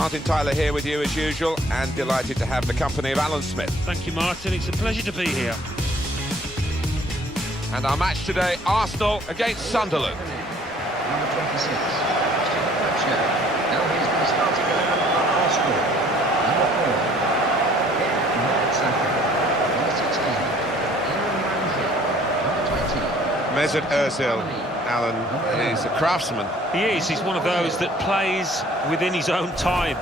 Martin Tyler here with you as usual, and delighted to have the company of Alan Smith. Thank you, Martin. It's a pleasure to be here. And our match today, Arsenal against Sunderland. Number 26, now he's been starting for Arsenal. Number 4, number 16, number 20. Mesut Ozil, Alan, he's a craftsman. He is. He's one of those that plays within his own time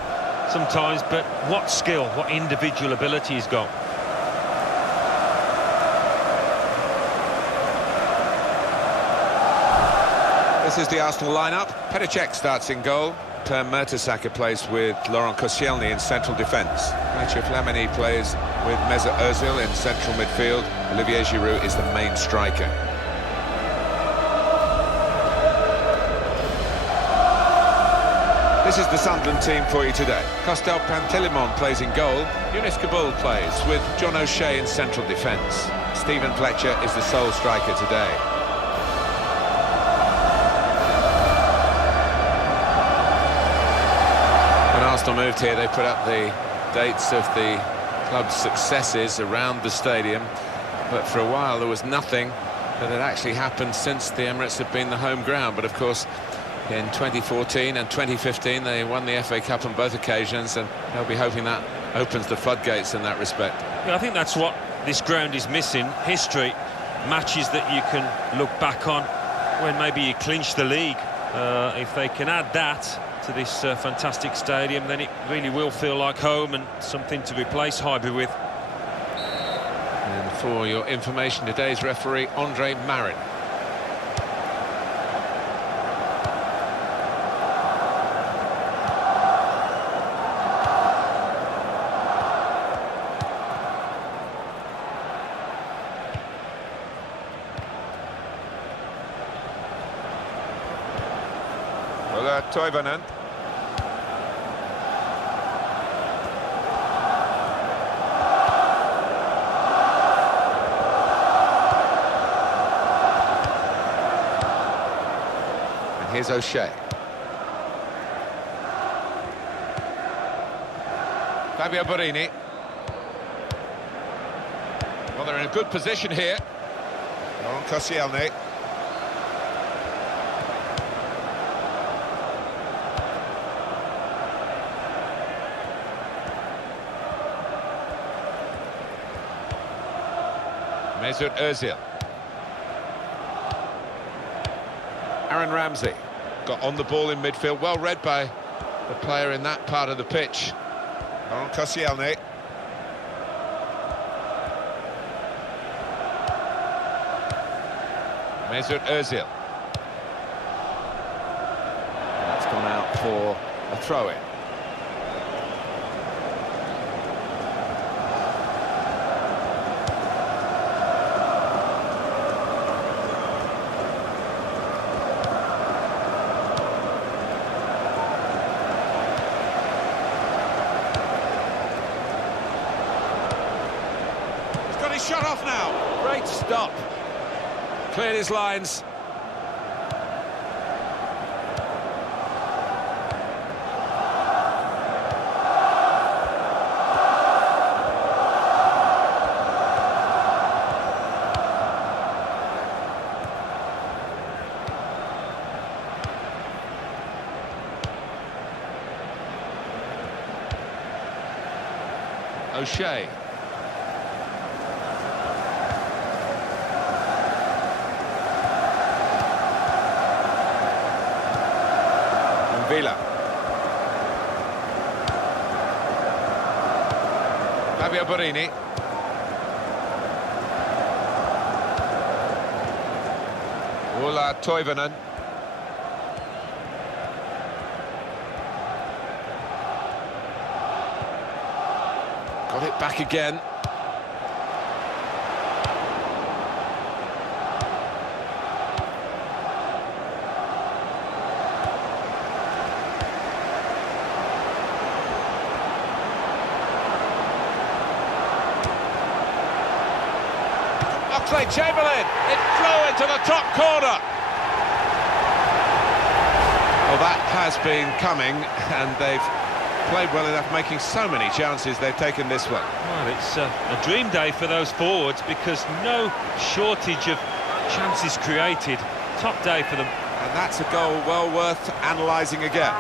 sometimes, but what skill, what individual ability he's got. This is the Arsenal lineup. Petr Cech starts in goal. Per Mertesacker plays with Laurent Koscielny in central defence. Mathieu Flamini plays with Mesut Ozil in central midfield. Olivier Giroud is the main striker. This is the Sunderland team for you today. Costel Pantilimon plays in goal. Younes Kaboul plays with John O'Shea in central defence. Stephen Fletcher is the sole striker today. When Arsenal moved here, they put up the dates of the club's successes around the stadium, but for a while there was nothing that had actually happened since the Emirates had been the home ground. But of course, in 2014 and 2015 they won the FA Cup on both occasions, and they'll be hoping that opens the floodgates in that respect. Yeah, I think that's what this ground is missing. History, matches that you can look back on when maybe you clinch the league. If they can add that to this fantastic stadium, then it really will feel like home and something to replace Highbury with. And for your information, today's referee, Andre Marin. Toivonen. And here's O'Shea. Fabio Borini. Well, they're in a good position here. Laurent Koscielny. Mesut Ozil. Aaron Ramsey got on the ball in midfield, well read by the player in that part of the pitch. Laurent Koscielny. Mesut Ozil. That's gone out for a throw-in. Shut off now. Great stop. Cleared his lines. O'Shea. Villa. Fabio Borini. Ola Toivonen. Got it back again. Chamberlain, it flew into the top corner. Well, that has been coming, and they've Played well enough, making so many chances, they've taken this one. Well, it's a dream day for those forwards because no shortage of chances created. Top day for them. And that's a goal well worth analysing again.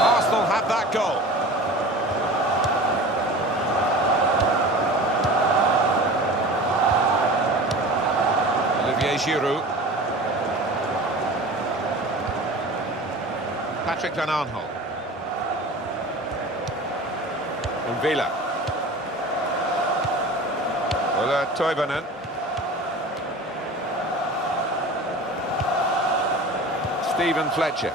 Arsenal have that goal. Giroud. Patrick Van Aanholt. Villa. Ola Toivonen. Stephen Fletcher.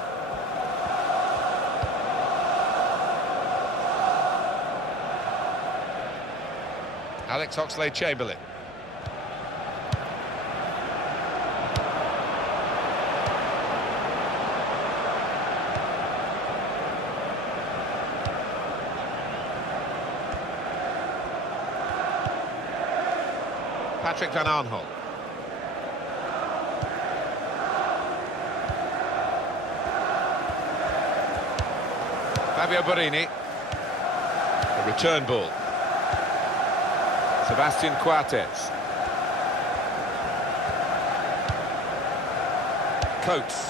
Alex Oxlade-Chamberlain. Patrick Van Aanholt. Fabio Borini. A return ball. Sebastian Coates. Coates.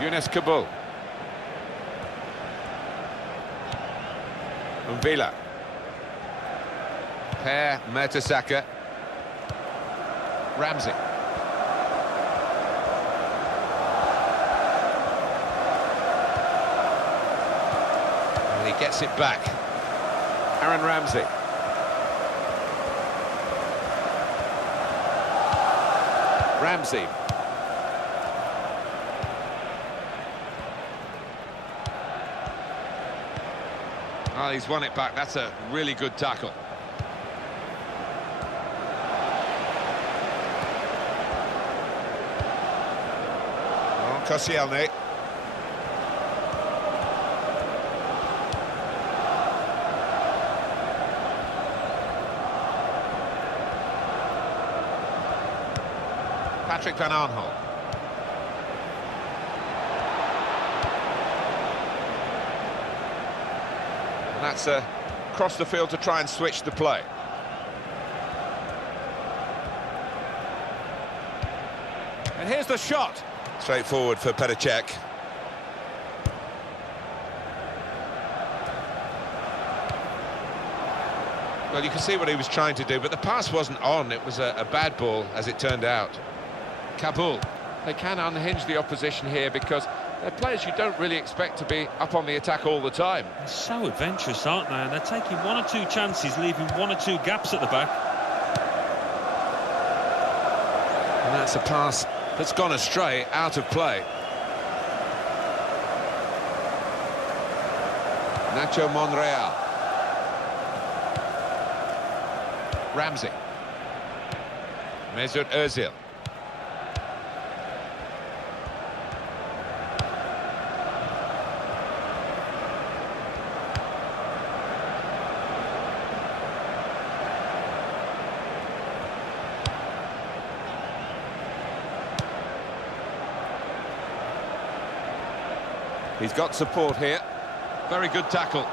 Younes Kabul. Villa. Per Mertesacker. Ramsey. And he gets it back. Aaron Ramsey. Ramsey. Oh, he's won it back. That's a really good tackle. Oh, Koscielny. Patrick Van Aanholt. That's across the field to try and switch the play. And here's the shot. Straightforward for Petr Cech. Well, you can see what he was trying to do, but the pass wasn't on. It was a bad ball, as it turned out. Kabul. They can unhinge the opposition here because they're players you don't really expect to be up on the attack all the time. They're so adventurous, aren't they? And they're taking one or two chances, leaving one or two gaps at the back. And that's a pass that's gone astray, out of play. Nacho Monreal. Ramsey. Mesut Özil. He's got support here. Very good tackle.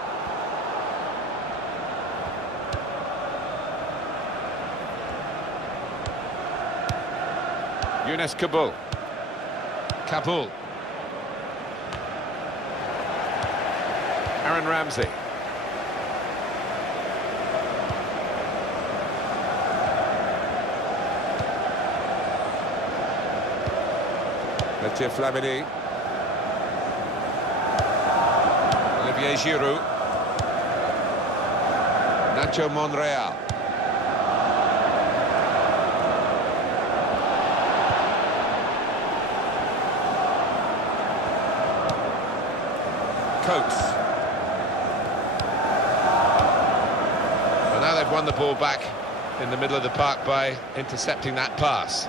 Younes Kabul. Kabul. Aaron Ramsey. Mathieu Flamini. Olivier Giroud. Nacho Monreal. Coates. And now they've won the ball back in the middle of the park by intercepting that pass.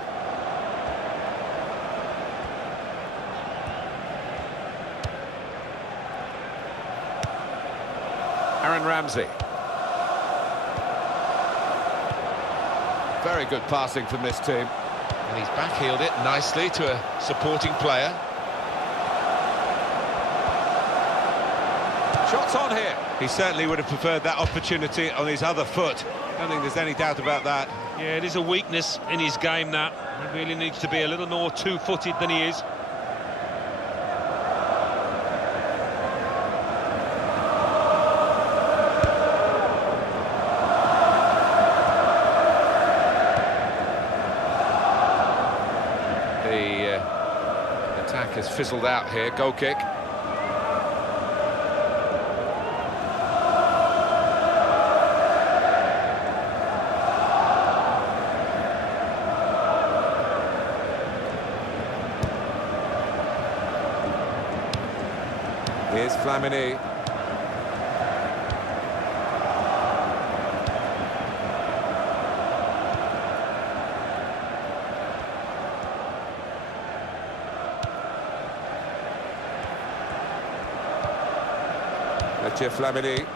Aaron Ramsey. Very good passing from this team. And he's backheeled it nicely to a supporting player. Shots on here. He certainly would have preferred that opportunity on his other foot. I don't think there's any doubt about that. Yeah, it is a weakness in his game, that. He really needs to be a little more two-footed than he is. The attack has fizzled out here. Goal kick. Here's Flamini. Mathieu Flamini.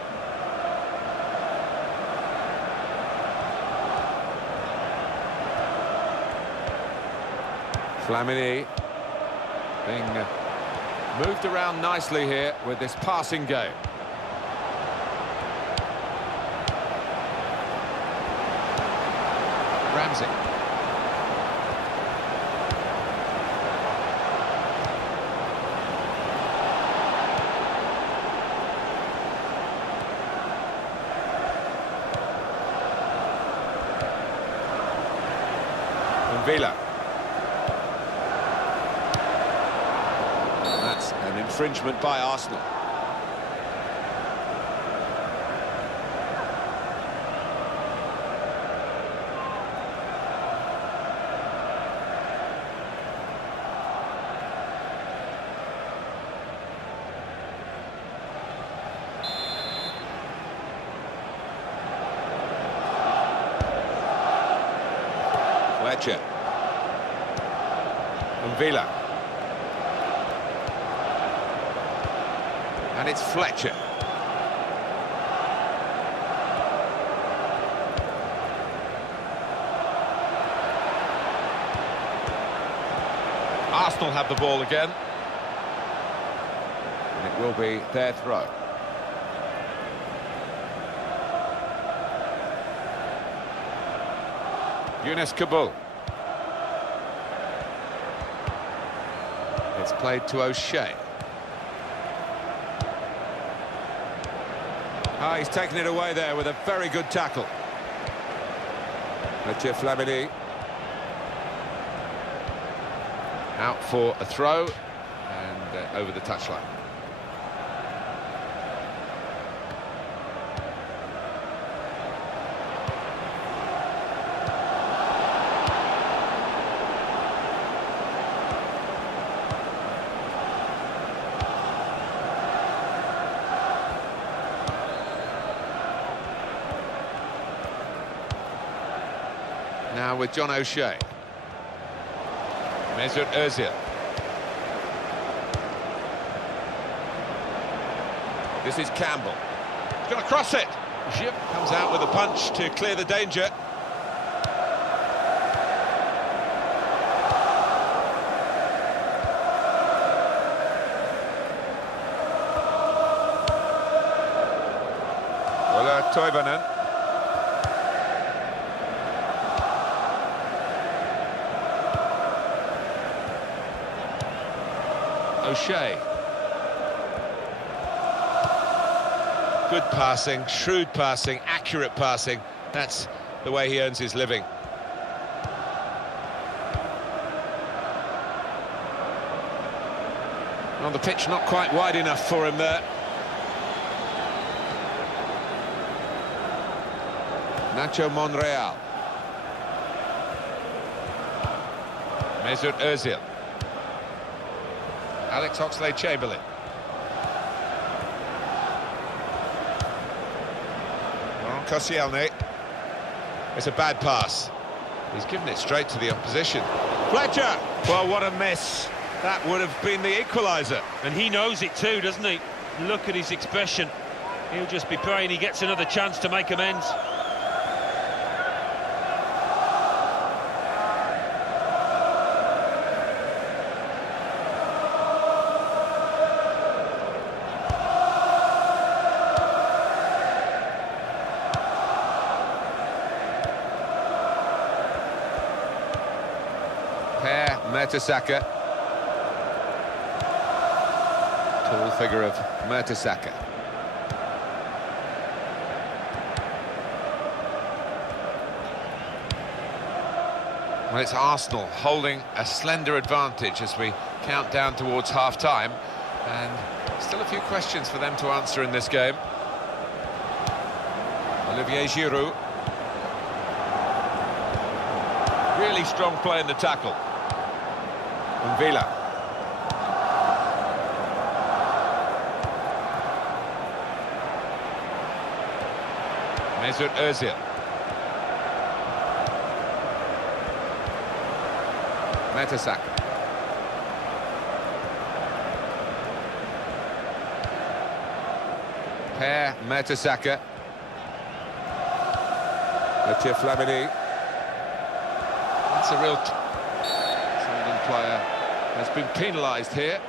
Flamini being moved around nicely here with this passing game. Ramsey. And Villa. That's an infringement by Arsenal. Fletcher. And Villa. And it's Fletcher. Arsenal have the ball again. And it will be their throw. Younes Kabul. It's played to O'Shea. Ah, he's taken it away there with a very good tackle. Mathieu Flamini. Out for a throw and over the touchline. Now with John O'Shea. Mesut Ozil. This is Campbell. He's going to cross it. Jip comes out with a punch to clear the danger. Ola Toivonen. O'Shea. Good passing, shrewd passing, accurate passing. That's the way he earns his living. On the pitch, not quite wide enough for him there. Nacho Monreal. Mesut Ozil. Alex Oxlade-Chamberlain. Koscielny. It's a bad pass. He's given it straight to the opposition. Fletcher! Well, what a miss. That would have been the equaliser. And he knows it too, doesn't he? Look at his expression. He'll just be praying he gets another chance to make amends. Mertesacker. Tall figure of Mertesacker. Well, it's Arsenal holding a slender advantage as we count down towards half-time, and still a few questions for them to answer in this game. Olivier Giroud. Really strong play in the tackle. Villa. Mesut Özil. Mertesacker. Per Mertesacker. Mathieu Flamini. That's a real Sunderland player has been penalised here.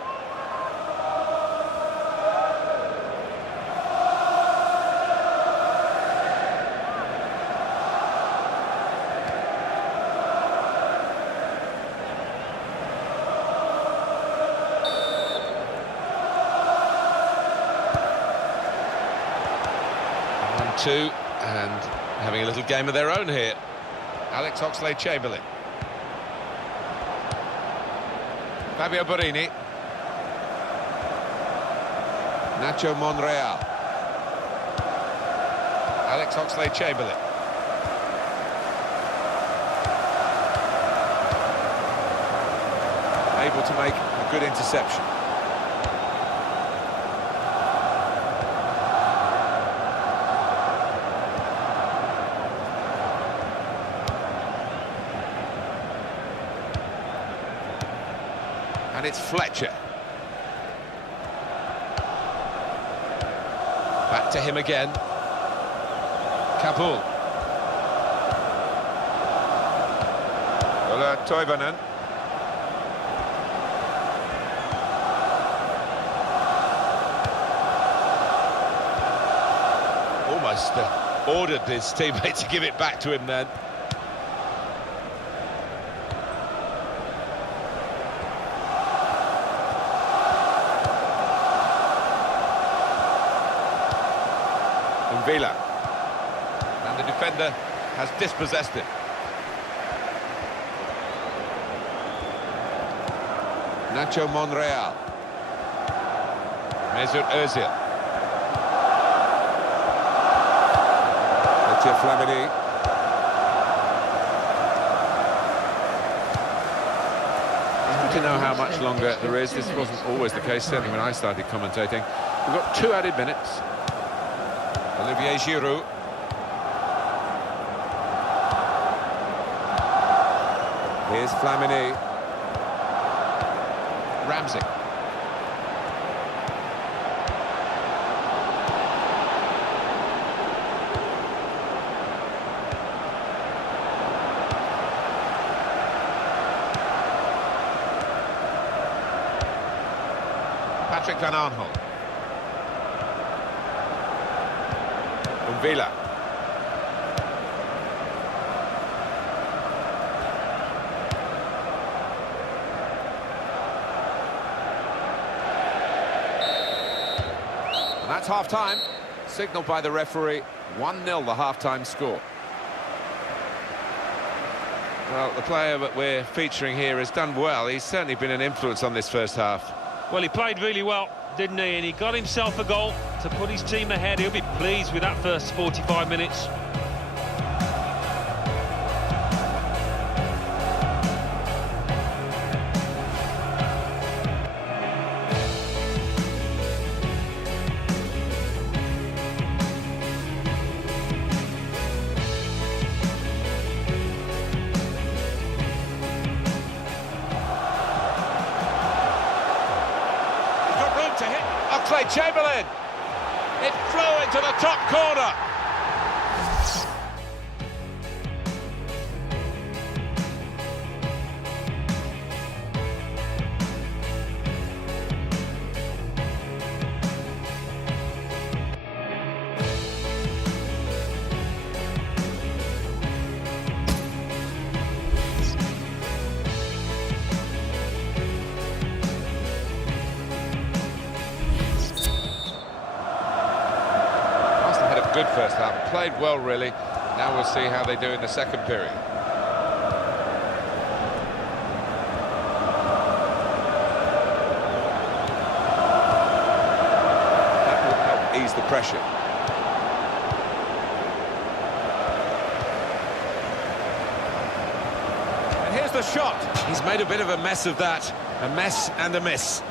Two, and having a little game of their own here. Alex Oxlade-Chamberlain. Fabio Borini. Nacho Monreal. Alex Oxlade-Chamberlain. Able to make a good interception. And it's Fletcher. Back to him again. Kabul. Ola Toivonen. Almost ordered his teammate to give it back to him then. Villa, and the defender has dispossessed it. Nacho Monreal. Mesut Özil. Mathieu Flamini. To know how much longer there is. This wasn't always the case, certainly when I started commentating. We've got 2 added minutes. Olivier Giroud. Here's Flamini. Ramsey. Patrick Van Aanholt. Villa. And that's half-time, signalled by the referee. 1-0 the half-time score. Well, the player that we're featuring here has done well. He's certainly been an influence on this first half. Well, he played really well, didn't he? And he got himself a goal to put his team ahead. He'll be pleased with that first 45 minutes. Oxlade-Chamberlain. It flew into the top corner. Good first half, played well really. Now we'll see how they do in the second period. That will help ease the pressure. And here's the shot. He's made a bit of a mess of that. A mess and a miss.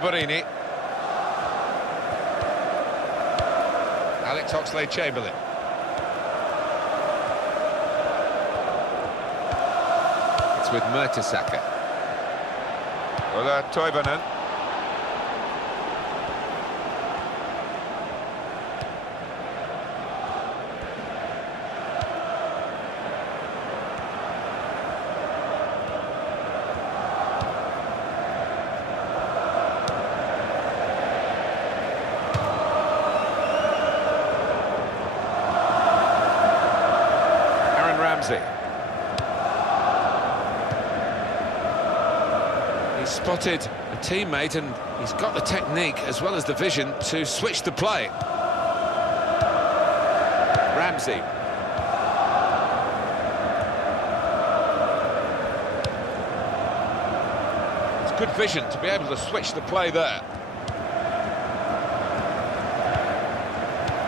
Borini. Alex Oxlade-Chamberlain. It's with Mertesacker. Ola Toivonen. He's spotted a teammate and he's got the technique as well as the vision to switch the play. Ramsey. It's good vision to be able to switch the play there.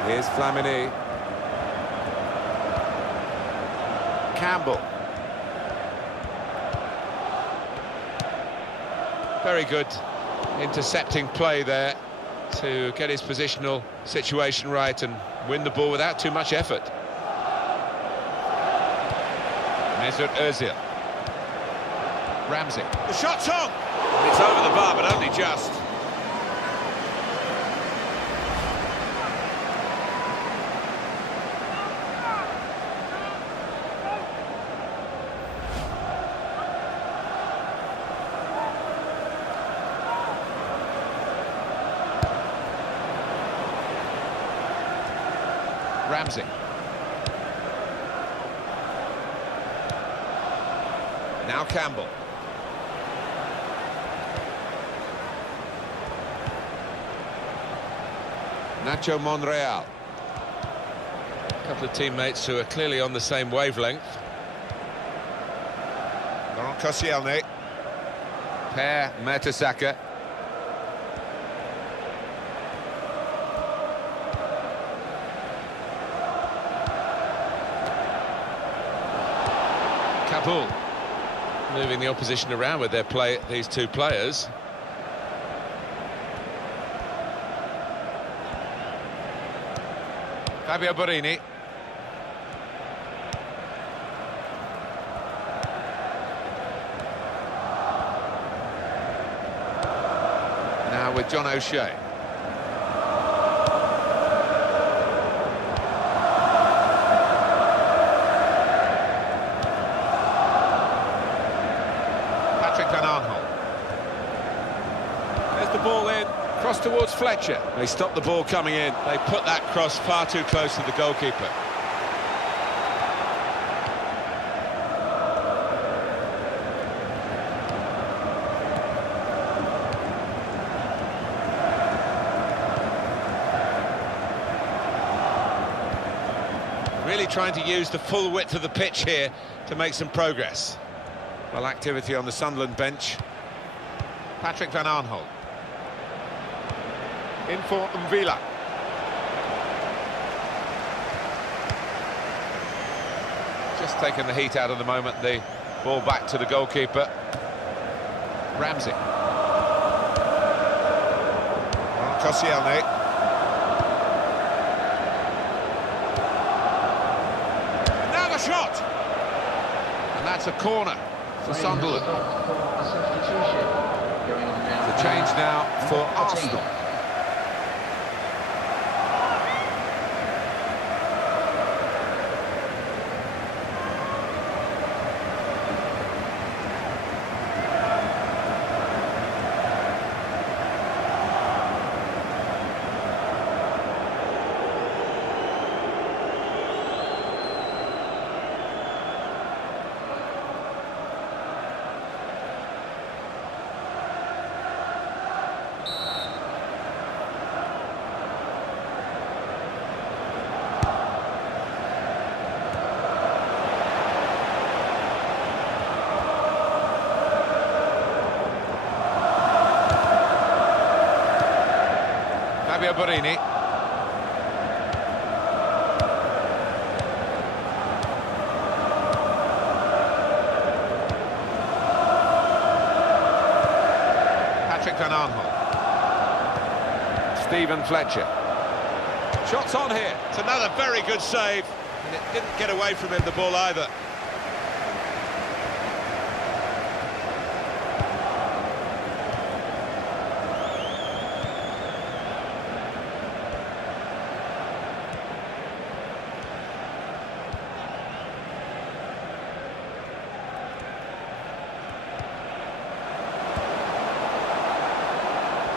Here's Flamini. Campbell. Very good intercepting play there to get his positional situation right and win the ball without too much effort. Mesut Ozil. Ramsey. The shot's on! It's over the bar, but only just. Ramsey. Now Campbell. Nacho Monreal. A couple of teammates who are clearly on the same wavelength. Laurent Koscielny. Per Mertesacker. Kabul moving the opposition around with their play, these two players. Fabio Borini. Now with John O'Shea. Ball in, cross towards Fletcher. They stopped the ball coming in. They put that cross far too close to the goalkeeper. Really trying to use the full width of the pitch here to make some progress. Well, activity on the Sunderland bench. Patrick van Aanholt. In for Mvila. Just taking the heat out of the moment, the ball back to the goalkeeper. Ramsey. Koscielny. Now the shot! And that's a corner for Sunderland. The change now for Arsenal. Borini. Patrick Van Aanholt. Stephen Fletcher. Shots on here. It's another very good save, and it didn't get away from him, the ball, either.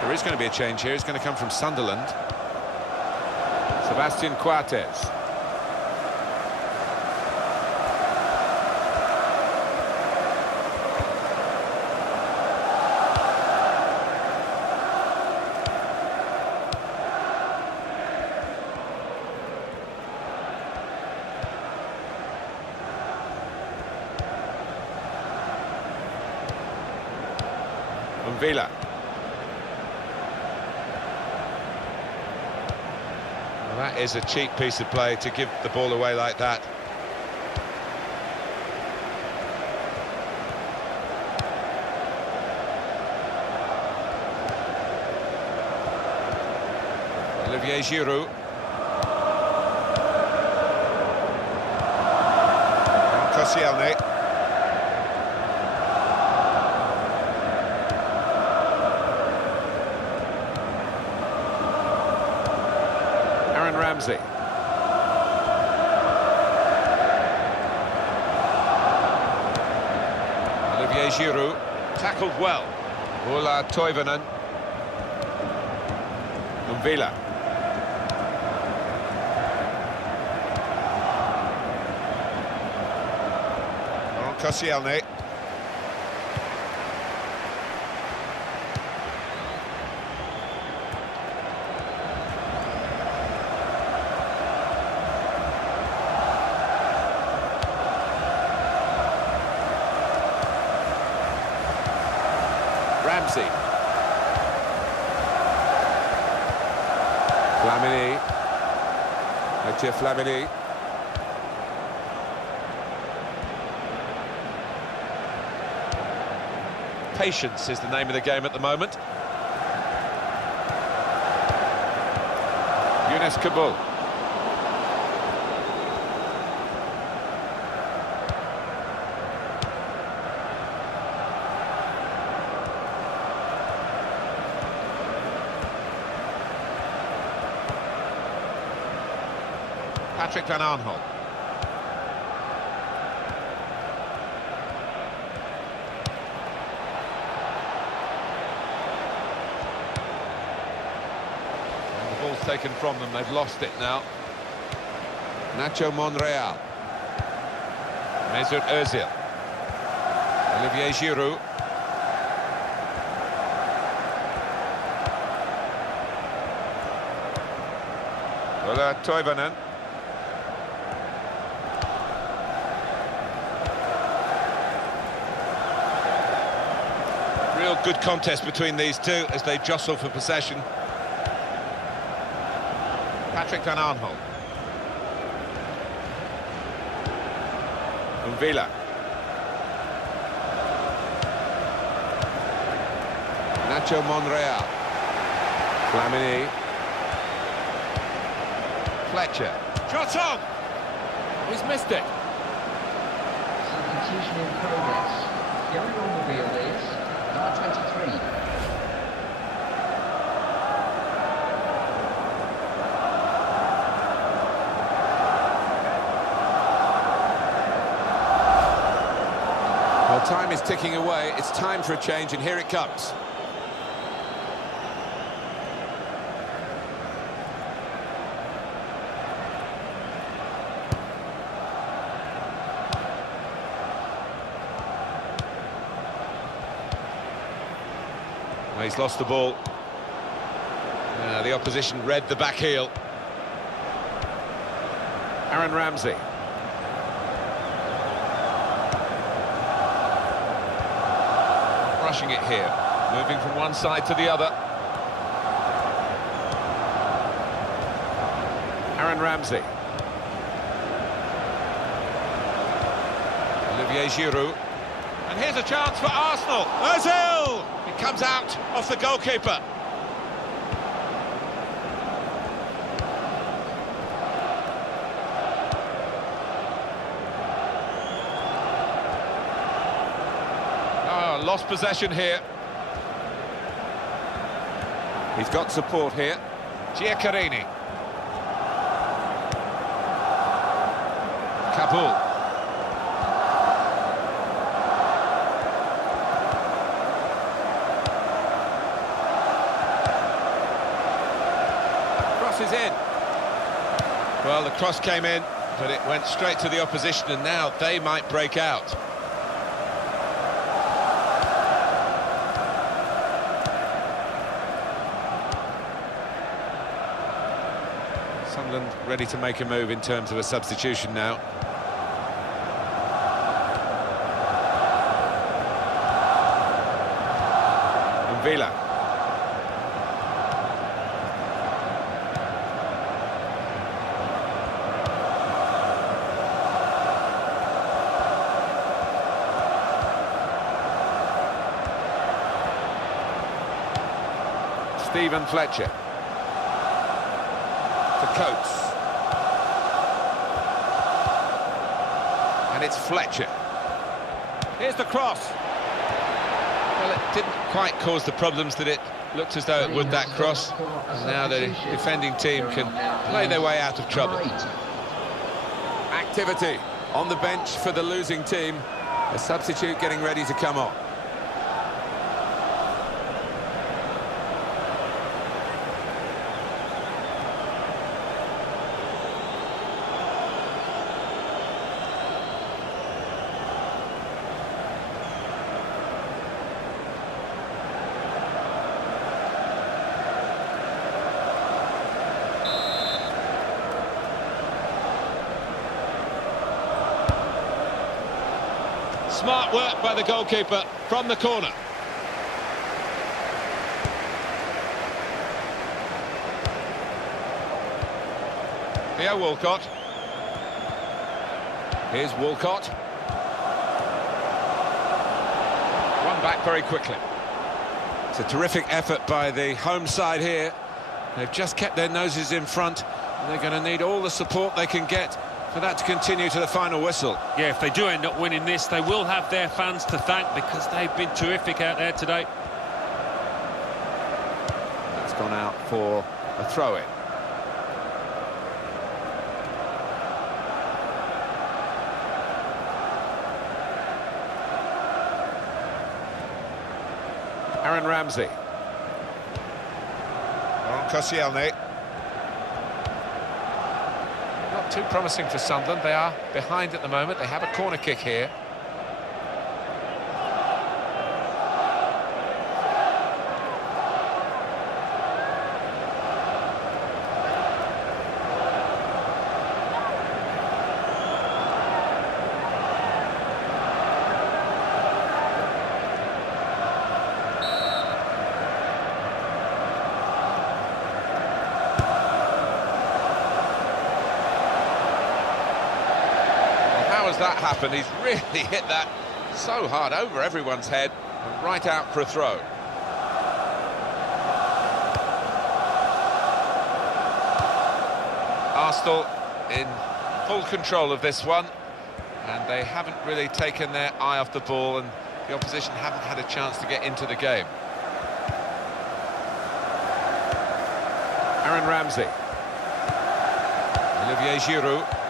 There is going to be a change here. It's going to come from Sunderland. Sebastian Coates. Villa. Well, that is a cheap piece of play to give the ball away like that. Olivier Giroud. Koscielny. Ramsey. Olivier Giroud. Tackled well. Ola Toivonen. Villa. Koscielny. Ramsey. Flamini. Mathieu Flamini. Patience is the name of the game at the moment. Younes Kabul. Patrick Van Aanholt. And the ball's taken from them, they've lost it now. Nacho Monreal. Mesut Ozil. Olivier Giroud. Ola Toivonen. Real good contest between these two as they jostle for possession. Patrick Van Aanholt. Villa. Nacho Monreal. Flamini. Fletcher. Shot on! He's missed it. Substitution in progress. Going on the wheel is number 23. Well, time is ticking away. It's time for a change, and here it comes. Well, he's lost the ball. The opposition read the back heel. Aaron Ramsey. Rushing it here, moving from one side to the other. Aaron Ramsey. Olivier Giroud. And here's a chance for Arsenal. Ozil! It comes out off the goalkeeper. Lost possession here. He's got support here. Giaccherini. Kabul. Cross is in. Well, the cross came in, but it went straight to the opposition, and now they might break out. Sunderland ready to make a move in terms of a substitution now. Villa. Stephen Fletcher. To Coates. And it's Fletcher. Here's the cross. Well, it didn't quite cause the problems that it looked as though it would, that cross. And now the defending team can play their way out of trouble. Activity on the bench for the losing team. A substitute getting ready to come on. Smart work by the goalkeeper from the corner. Theo Walcott. Here's Walcott. Run back very quickly. It's a terrific effort by the home side here. They've just kept their noses in front, and they're going to need all the support they can get for that to continue to the final whistle. Yeah, if they do end up winning this, they will have their fans to thank, because they've been terrific out there today. That's gone out for a throw-in. Aaron Ramsey. On Koscielny. Not too promising for Sunderland. They are behind at the moment. They have a corner kick here. that happen? He's really hit that so hard over everyone's head and right out for a throw. Arsenal in full control of this one, and they haven't really taken their eye off the ball, and the opposition haven't had a chance to get into the game. Aaron Ramsey. Olivier Giroud.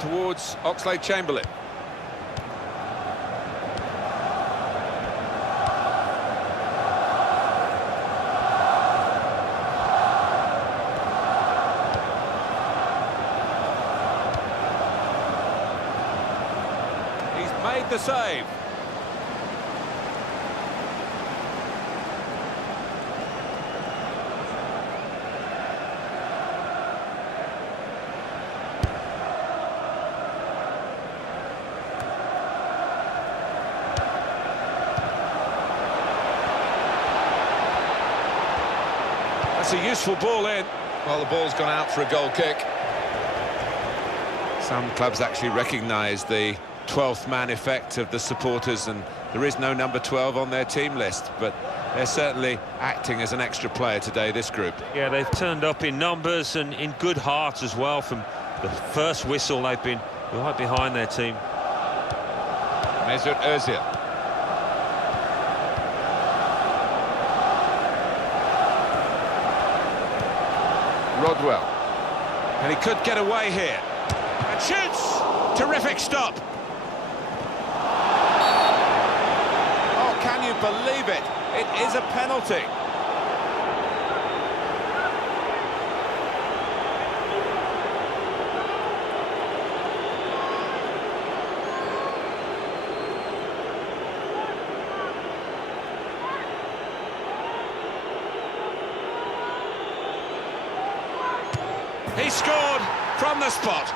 Towards Oxlade-Chamberlain. He's made the save. That's a useful ball in. Well, the ball's gone out for a goal kick. Some clubs actually recognise the 12th man effect of the supporters, and there is no number 12 on their team list, but they're certainly acting as an extra player today, this group. Yeah, they've turned up in numbers and in good heart as well. From the first whistle, they've been right behind their team. Mesut Ozil. Rodwell. And he could get away here. And shoots! Terrific stop. Oh, can you believe it? It is a penalty. He scored from the spot.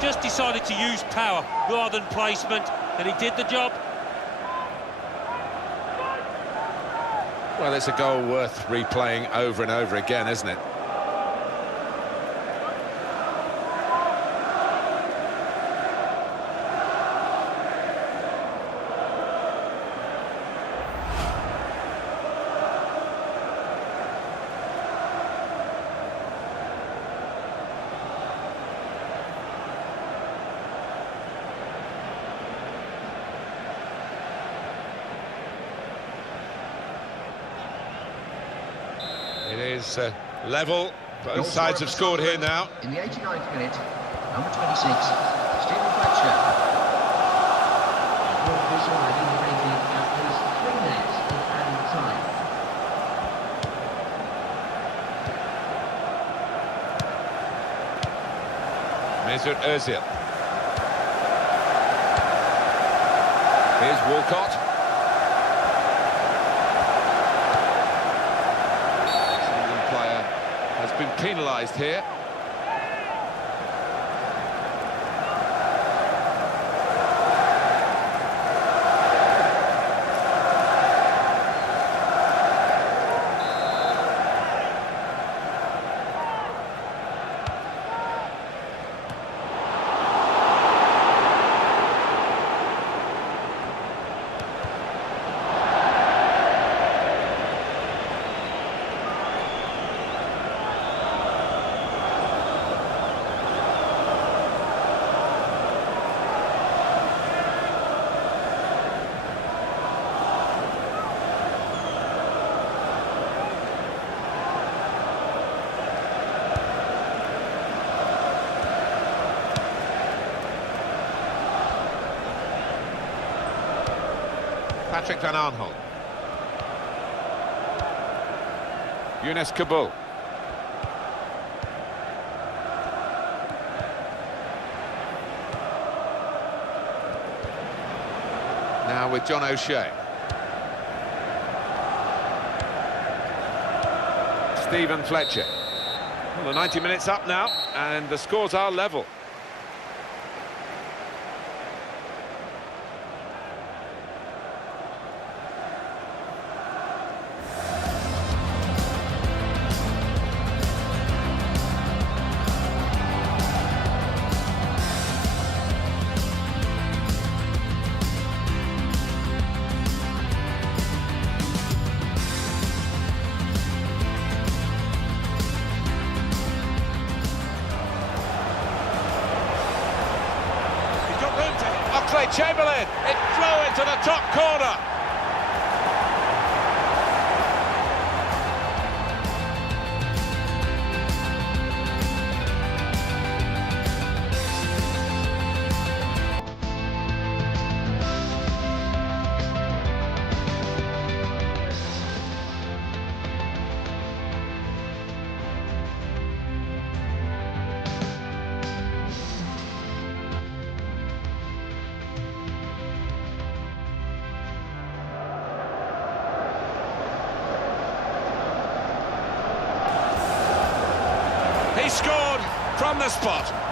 Just decided to use power rather than placement, and he did the job. Well, it's a goal worth replaying over and over again, isn't it? It is level. Both sides have scored here now. In the 89th minute, number 26, Stephen Fletcher. The official had indicated at least 3 minutes of added time. Mesut Ozil. Here's Walcott. Has been penalised here. Patrick Van Aanholt. Younes Kabul. Now with John O'Shea. Stephen Fletcher. Well, the 90 minutes up now, and the scores are level. Chamberlain, it flew into the top corner. He scored from the spot.